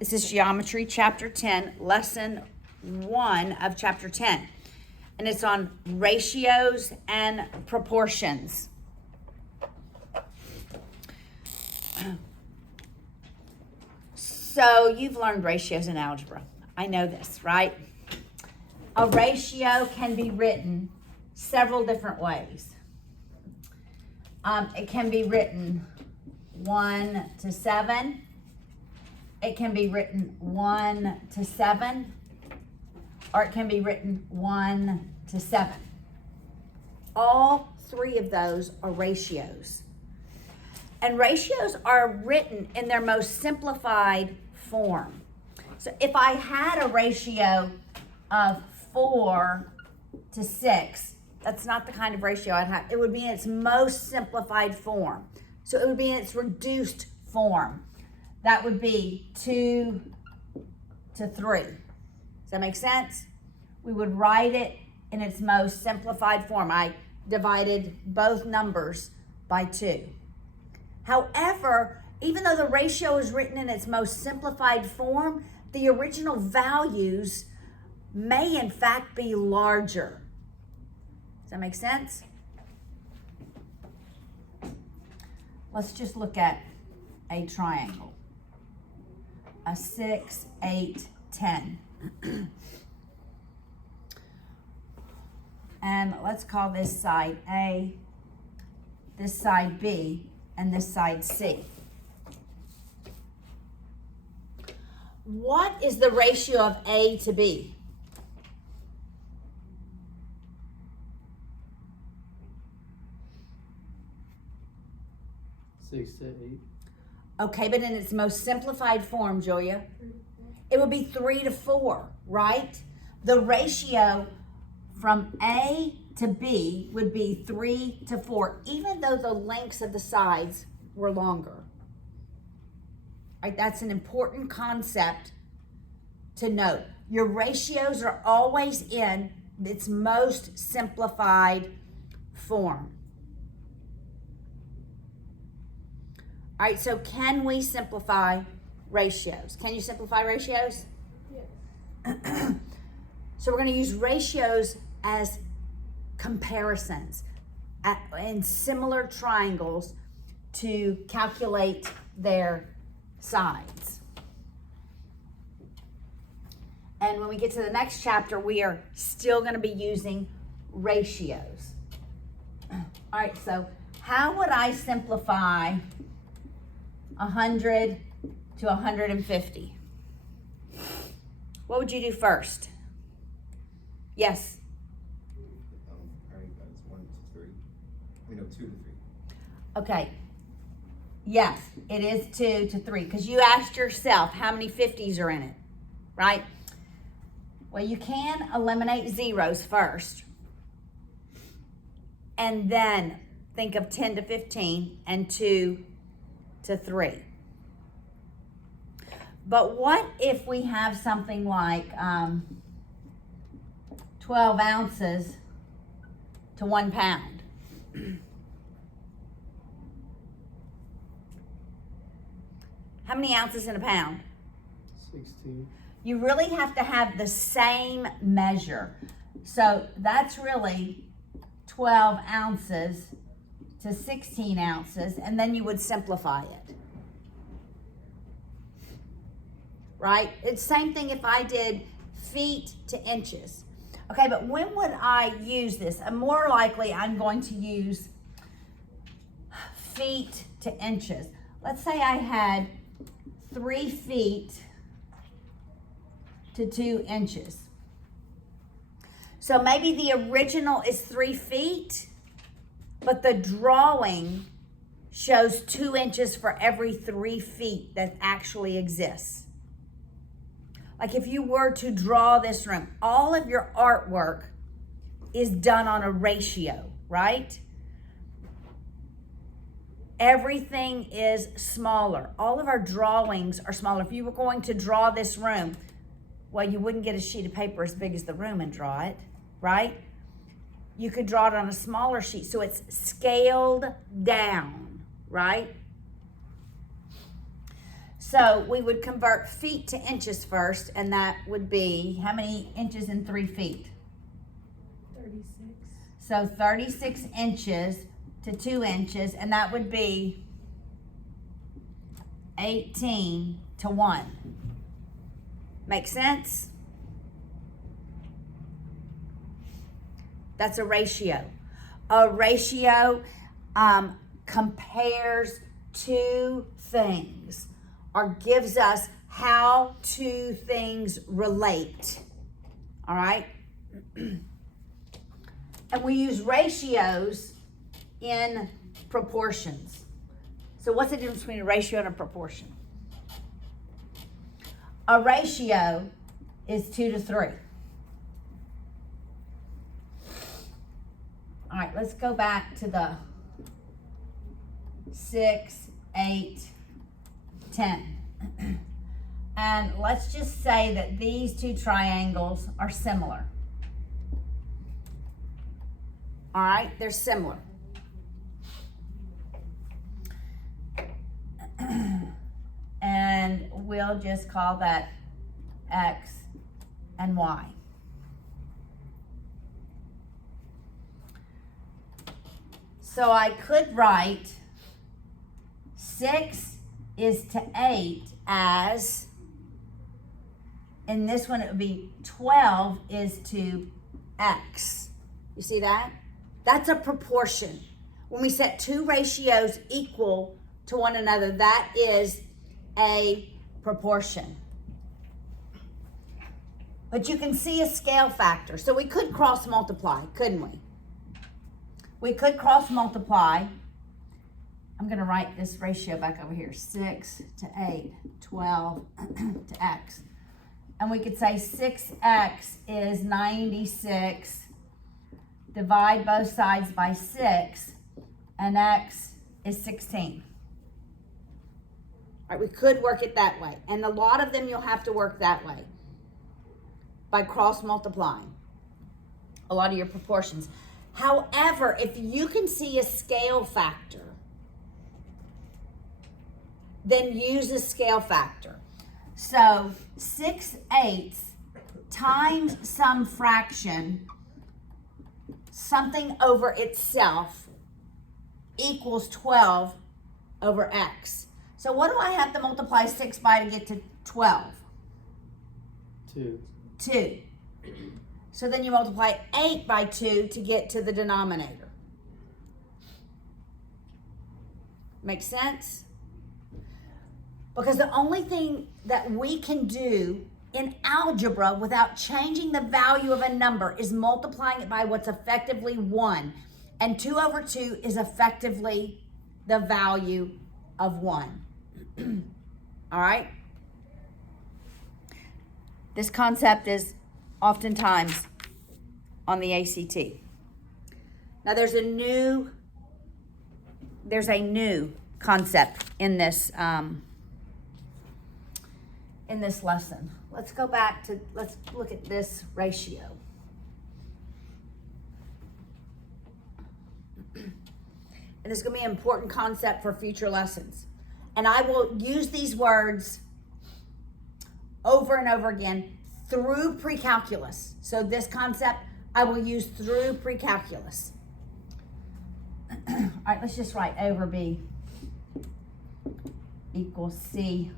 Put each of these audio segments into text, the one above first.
This is Geometry, Chapter 10, Lesson 1 of Chapter 10. And it's on ratios and proportions. So you've learned ratios in algebra. I know this, right? A ratio can be written several different ways. It can be written 1 to 7. It can be written 1 to 7, or it can be written 1 to 7. All three of those are ratios. And ratios are written in their most simplified form. So if I had a ratio of 4 to 6, that's not the kind of ratio I'd have. It would be in its most simplified form. So it would be in its reduced form. That would be 2 to 3. Does that make sense? We would write it in its most simplified form. I divided both numbers by 2. However, even though the ratio is written in its most simplified form, the original values may in fact be larger. Does that make sense? Let's just look at a triangle. A 6, 8, 10. And let's call this side A, this side B, and this side C. What is the ratio of A to B? 6 to 8. Okay, but in its most simplified form, Julia, it would be 3 to 4, right? The ratio from A to B would be 3 to 4, even though the lengths of the sides were longer. Right, that's an important concept to note. Your ratios are always in its most simplified form. All right, so can we simplify ratios? Can you simplify ratios? Yes. So we're going to use ratios as comparisons in similar triangles to calculate their sides. And when we get to the next chapter, we are still going to be using ratios. All right, so how would I simplify 100 to 150? What would you do first? Yes. I think that's 1 to 3. 2 to 3. Okay. Yes, it is 2 to 3 because you asked yourself how many 50s are in it, right? Well, you can eliminate zeros first and then think of 10 to 15 and 2 to 3. But what if we have something like 12 ounces to 1 pound? How many ounces in a pound? 16. You really have to have the same measure. So that's really 12 ounces to 16 ounces, and then you would simplify it. Right? It's the same thing if I did feet to inches. Okay, but when would I use this? More likely I'm going to use feet to inches. Let's say I had 3 feet to 2 inches. So maybe the original is 3 feet, but the drawing shows 2 inches for every 3 feet that actually exists. Like if you were to draw this room, all of your artwork is done on a ratio, right? Everything is smaller. All of our drawings are smaller. If you were going to draw this room, well, you wouldn't get a sheet of paper as big as the room and draw it, right? You could draw it on a smaller sheet. So it's scaled down, right? So we would convert feet to inches first, and that would be how many inches in 3 feet? 36. So 36 inches to 2 inches, and that would be 18 to 1. Make sense? That's a ratio. A ratio compares two things or gives us how two things relate. All right? And we use ratios in proportions. So what's the difference between a ratio and a proportion? A ratio is 2 to 3. All right, let's go back to the 6, 8, 10. And let's just say that these two triangles are similar. All right, they're similar. And we'll just call that X and Y. So I could write 6 is to 8 as, in this one it would be 12 is to X. You see that? That's a proportion. When we set two ratios equal to one another, that is a proportion. But you can see a scale factor. So we could cross multiply, couldn't we? We could cross multiply. I'm going to write this ratio back over here. 6 to 8, 12 to X. And we could say 6X is 96. Divide both sides by 6. And X is 16. All right, we could work it that way. And a lot of them you'll have to work that way. By cross multiplying. A lot of your proportions. However, if you can see a scale factor, then use a scale factor. So 6/8 times some fraction, something over itself, equals 12 over X. So what do I have to multiply 6 by to get to 12? 2. 2. So then you multiply 8 by 2 to get to the denominator. Make sense? Because the only thing that we can do in algebra without changing the value of a number is multiplying it by what's effectively 1. And 2 over 2 is effectively the value of 1. All right? This concept is oftentimes on the ACT. Now there's a new concept in this lesson. Let's look at this ratio. And this is going to be an important concept for future lessons. And I will use these words over and over again through pre-calculus. So this concept I will use through pre-calculus. All right, let's just write over B equals C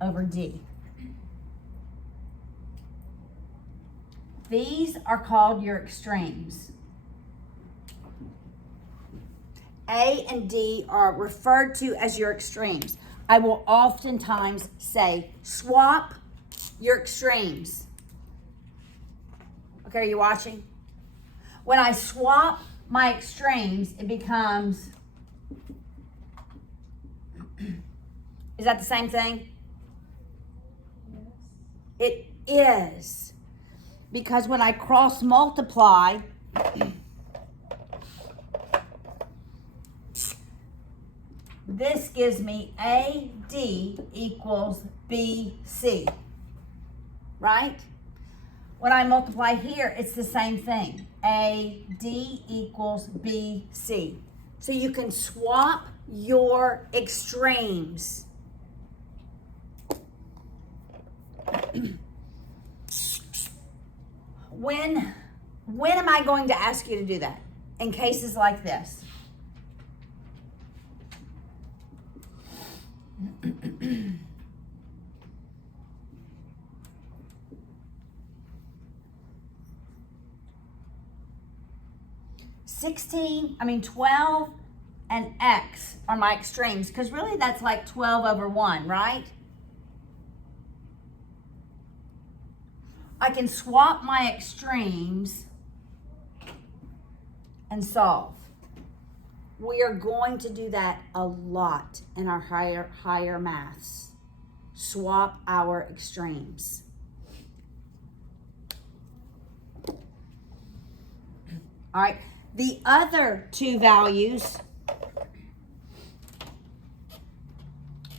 over D. These are called your extremes. A and D are referred to as your extremes. I will oftentimes say, swap your extremes. Okay, are you watching? When I swap my extremes, it becomes, is that the same thing? Yes. It is. Because when I cross multiply, this gives me AD equals BC. Right? When I multiply here, it's the same thing. AD equals BC. So you can swap your extremes. When am I going to ask you to do that? In cases like this. $16, 12 and X are my extremes, because really that's like 12 over 1, right? I can swap my extremes and solve. We are going to do that a lot in our higher maths. Swap our extremes. All right, the other two values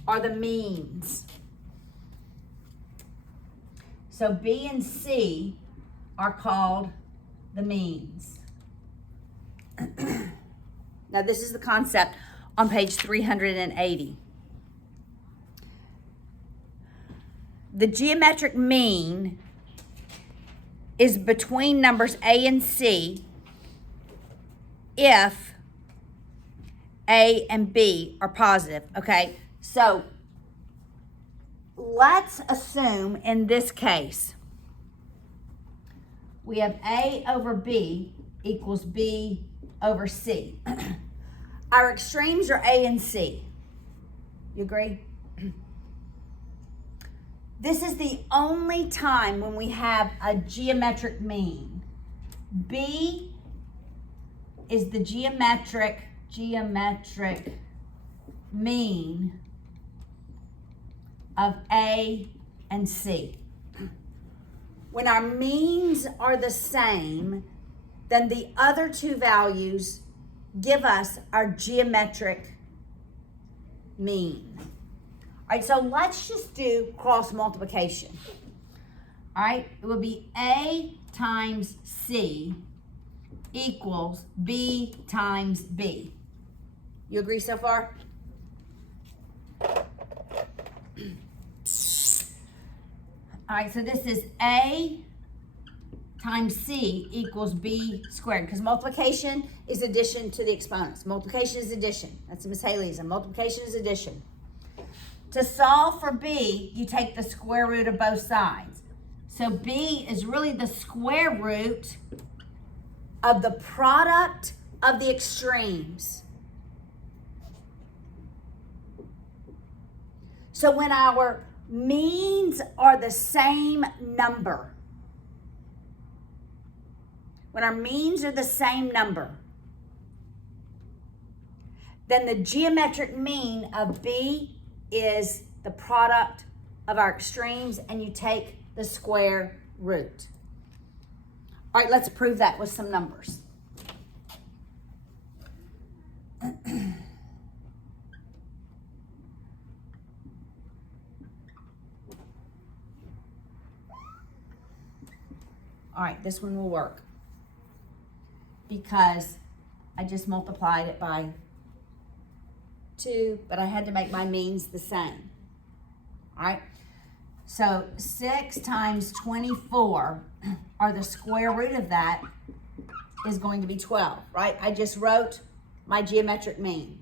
are the means. So B and C are called the means. Now this is the concept on page 380. The geometric mean is between numbers A and C if A and B are positive, okay? So let's assume in this case, we have A over B equals B over C. Our extremes are A and C. You agree? This is the only time when we have a geometric mean. B is the geometric mean of A and C. When our means are the same, then the other two values give us our geometric mean. All right, so let's just do cross multiplication. All right, it would be A times C equals B times B. You agree so far? All right, so this is A times C equals B squared, because multiplication is addition to the exponents. Multiplication is addition. That's Miss Haley's, multiplication is addition. To solve for B, you take the square root of both sides. So B is really the square root of the product of the extremes. So when our means are the same number, then the geometric mean of B is the product of our extremes, and you take the square root. All right, let's prove that with some numbers. All right, this one will work because I just multiplied it by 2, but I had to make my means the same. All right, so 6 times 24, or the square root of that, is going to be 12, right? I just wrote my geometric mean.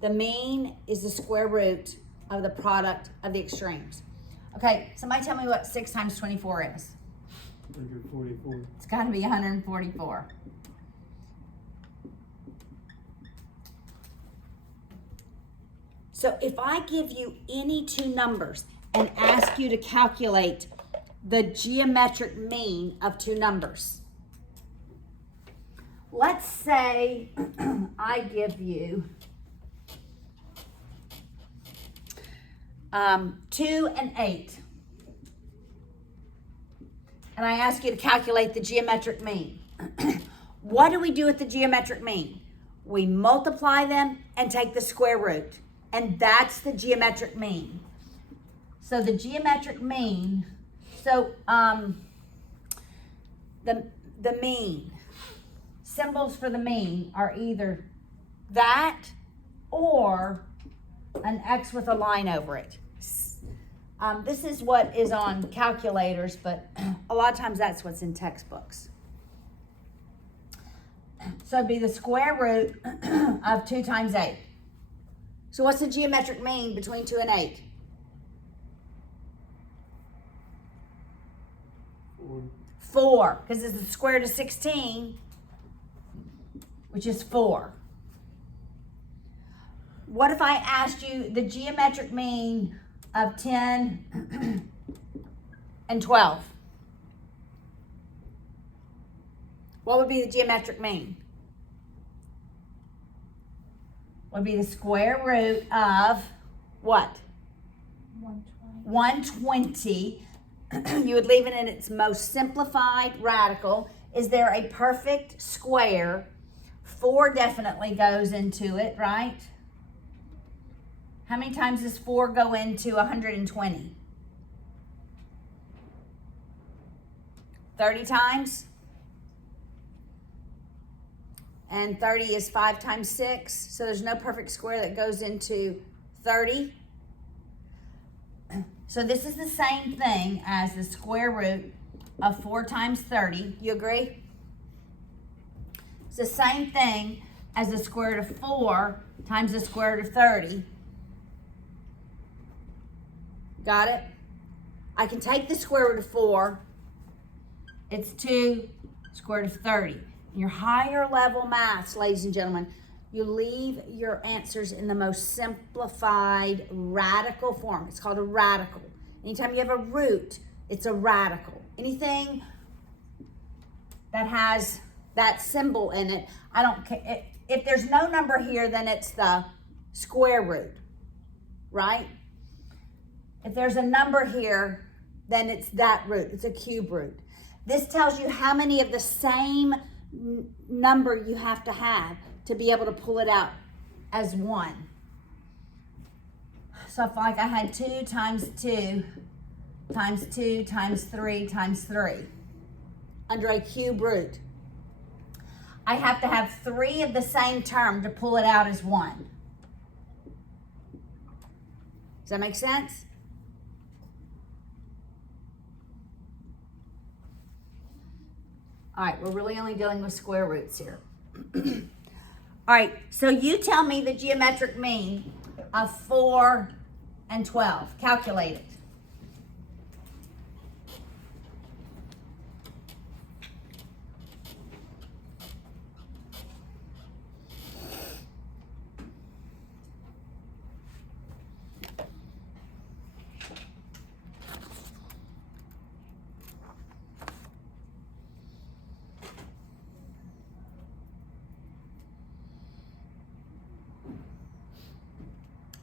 The mean is the square root of the product of the extremes. Okay, somebody tell me what 6 times 24 is. 144. It's got to be 144. So if I give you any two numbers and ask you to calculate the geometric mean of two numbers, let's say I give you 2 and 8. And I ask you to calculate the geometric mean. What do we do with the geometric mean? We multiply them and take the square root. And that's the geometric mean. So the geometric mean, the mean, symbols for the mean are either that or an X with a line over it. This is what is on calculators, but a lot of times that's what's in textbooks. So it'd be the square root of 2 times 8. So what's the geometric mean between 2 and 8? 4, because it's the square root of 16, which is 4. What if I asked you the geometric mean of 10 and 12? What would be the geometric mean? Would be the square root of what? 120. You would leave it in its most simplified radical. Is there a perfect square? 4 definitely goes into it, right? How many times does 4 go into 120? 30 times? And 30 is 5 times 6, so there's no perfect square that goes into 30. So this is the same thing as the square root of 4 times 30. You agree? It's the same thing as the square root of 4 times the square root of 30. Got it? I can take the square root of 4. It's 2 square root of 30. In your higher level maths, ladies and gentlemen, you leave your answers in the most simplified radical form. It's called a radical. Anytime you have a root, it's a radical. Anything that has that symbol in it, I don't care. If there's no number here, then it's the square root, right? If there's a number here, then it's that root. It's a cube root. This tells you how many of the same number you have to be able to pull it out as 1. So if like I had 2 times 2 times 2 times 3 times 3 under a cube root, I have to have 3 of the same term to pull it out as 1. Does that make sense? All right, we're really only dealing with square roots here. All right, so you tell me the geometric mean of 4 and 12. Calculate it.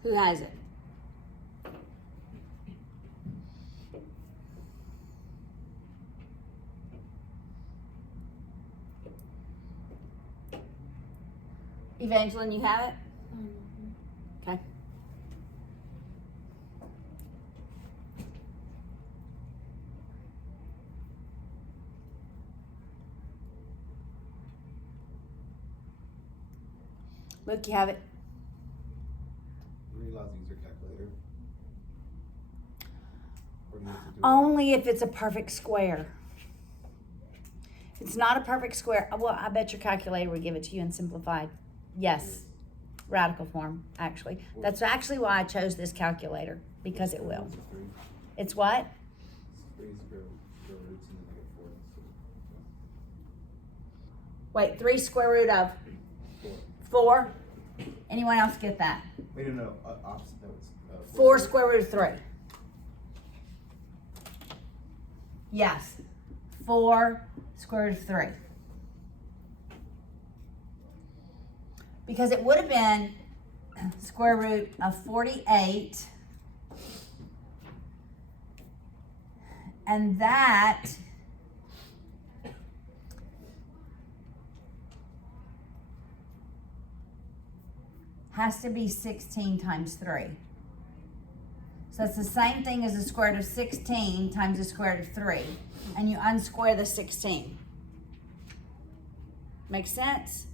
Who has it? Evangeline, you have it? Okay. Luke, you have it? Are you allowed to use your calculator? Or do you have to do it? Only if it's a perfect square. If it's not a perfect square, well, I bet your calculator would give it to you in simplified. Yes, radical form, actually. That's actually why I chose this calculator, because it will. It's 3. It's what? It's 3 square roots and then I get 4. Wait, 3 square root of 4? Anyone else get that? Wait, no, opposite. No, it's 4 square root of 3. Yes, 4 square root of 3. Because it would have been square root of 48, and that has to be 16 times 3. So it's the same thing as the square root of 16 times the square root of 3. And you unsquare the 16. Make sense?